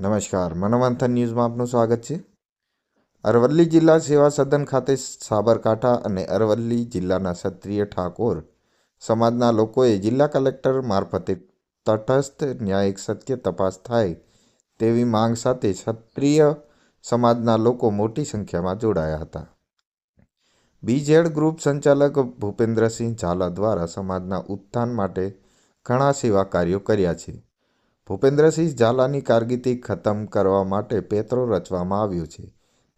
નમસ્કાર, મનોમંથન ન્યૂઝમાં આપનું સ્વાગત છે. અરવલ્લી જિલ્લા સેવા સદન ખાતે સાબરકાંઠા અને અરવલ્લી જિલ્લાના ક્ષત્રિય ઠાકોર સમાજના લોકોએ જિલ્લા કલેક્ટર મારફતે તટસ્થ ન્યાયિક સત્ય તપાસ થાય તેવી માંગ સાથે ક્ષત્રિય સમાજના લોકો મોટી સંખ્યામાં જોડાયા હતા. બીઝેડ ગ્રુપ સંચાલક ભૂપેન્દ્રસિંહ ઝાલા દ્વારા સમાજના ઉત્થાન માટે ઘણા સેવા કાર્યો કર્યા છે. ભૂપેન્દ્રસિંહ ઝાલાની કારકિર્દી ખતમ કરવા માટે પેત્રો રચવામાં આવ્યો છે.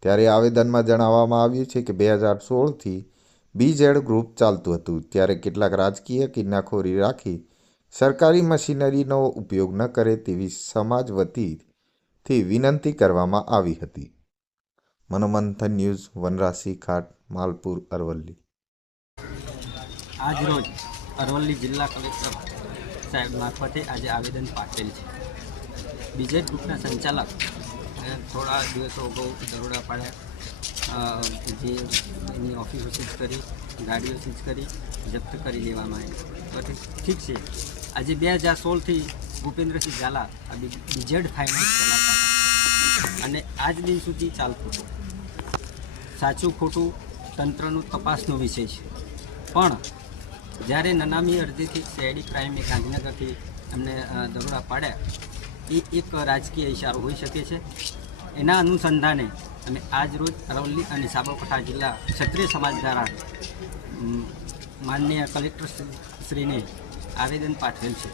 ત્યારે આવેદનમાં જણાવવામાં આવ્યું છે કે બે હજાર સોળથી બીઝેડ ગ્રુપ ચાલતું હતું. ત્યારે કેટલાક રાજકીય કિન્નાખોરી રાખી સરકારી મશીનરીનો ઉપયોગ ન કરે તેવી સમાજ વતીથી વિનંતી કરવામાં આવી હતી. મનોમંથન ન્યૂઝ વનરાસી ખાટ, માલપુર, અરવલ્લી. આજ રોજ અરવલ્લી જિલ્લા કલેક્ટર સાહેબ મારફતે આજે આવેદન પાઠવેલ છે. બીજેડ ગ્રુપના સંચાલક થોડા દિવસો અગાઉ દરોડા પાડ્યા જે એની ઓફિસો સીઝ કરી, ગાડીઓ સીઝ કરી, જપ્ત કરી લેવામાં આવી. તો ઠીક- છે. આજે બે હજાર સોળથી ભૂપેન્દ્રસિંહ ઝાલા આ બીજેડ ફાઇનાન્સ ચલાવતા અને આજ દિન સુધી ચાલતું સાચું ખોટું તંત્રનું તપાસનો વિષય છે. પણ જ્યારે નનામી અરજીથી સીઆઈડી ક્રાઇમે ગાંધીનગરથી એમને દરોડા પાડ્યા, એ એક રાજકીય ઇશારો હોઈ શકે છે. એના અનુસંધાને અમે આજ રોજ અરવલ્લી અને સાબરકાંઠા જિલ્લા ક્ષત્રિય સમાજ દ્વારા માનનીય કલેક્ટર શ્રીને આવેદન પાઠવેલ છે.